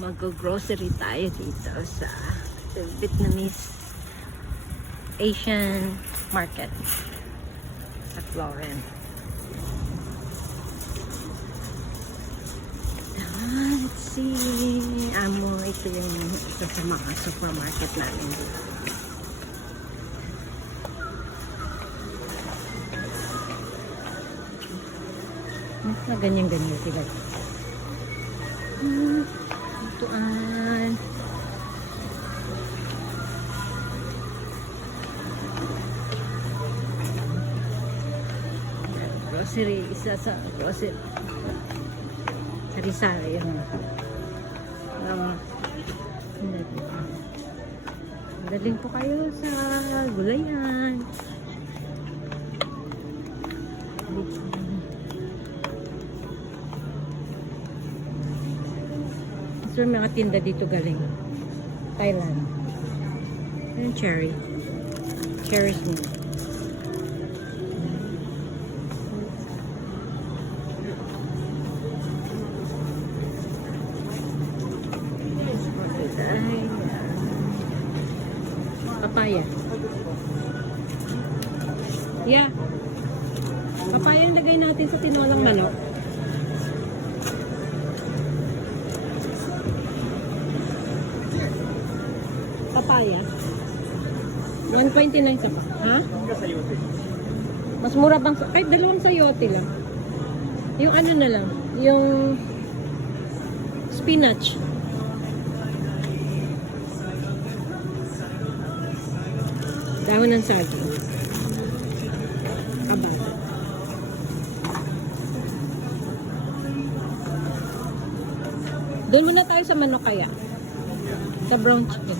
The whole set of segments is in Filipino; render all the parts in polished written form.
mag-grocery tayo dito sa Vietnamese Asian market sa Florence. Let's see. Ito yung isa sa mga supermarket namin dito. Na ganyan-ganyan sila. Ituan. Grocery, isa sa grocery. Sari-sari yung daling po kayo sa gulayan. So, mga tinda dito galing Thailand. Yung cherry. Cherries mo. Papaya. Yeah. Papaya yung lagay natin sa tinolang manok. Papaya. 1.29 sa pa. Ha? Mas mura bang kahit dalawang sayote lang. Yung ano na lang, yung spinach. Dahon ng saging. Aba. Doon muna tayo sa manok kaya. Sa brown chicken.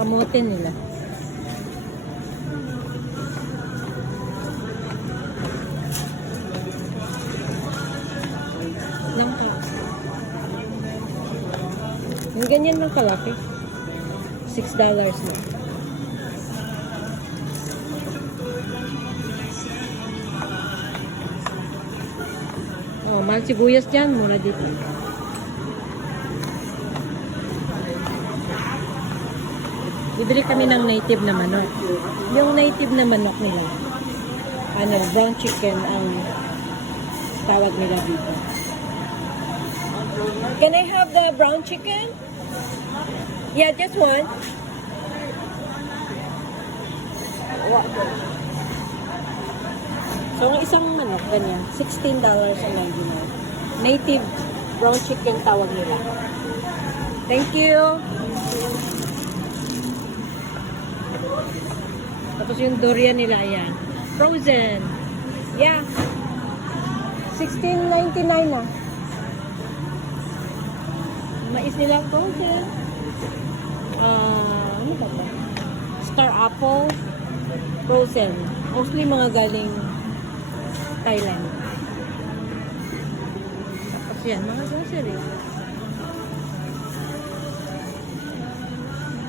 Kamote nila. Yung ganyan ng kalaki. $6 na. Oh, mahal sibuyas dyan. Mura dito. Bibili kami ng native na manok. Yung native na manok nila, brown chicken ang tawag nila dito. Can I have the brown chicken? Yeah, just one. So, ang isang manok, ganyan, $16.99. Native brown chicken tawag nila. Thank you. Tapos yung durian nila, ayan. Frozen. Yeah. $16.99 na. Mais nila frozen. Ano ba ba? Star apple. Frozen. Mostly mga galing Thailand. Tapos yan, mga grocery.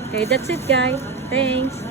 Okay, that's it guys. Thanks.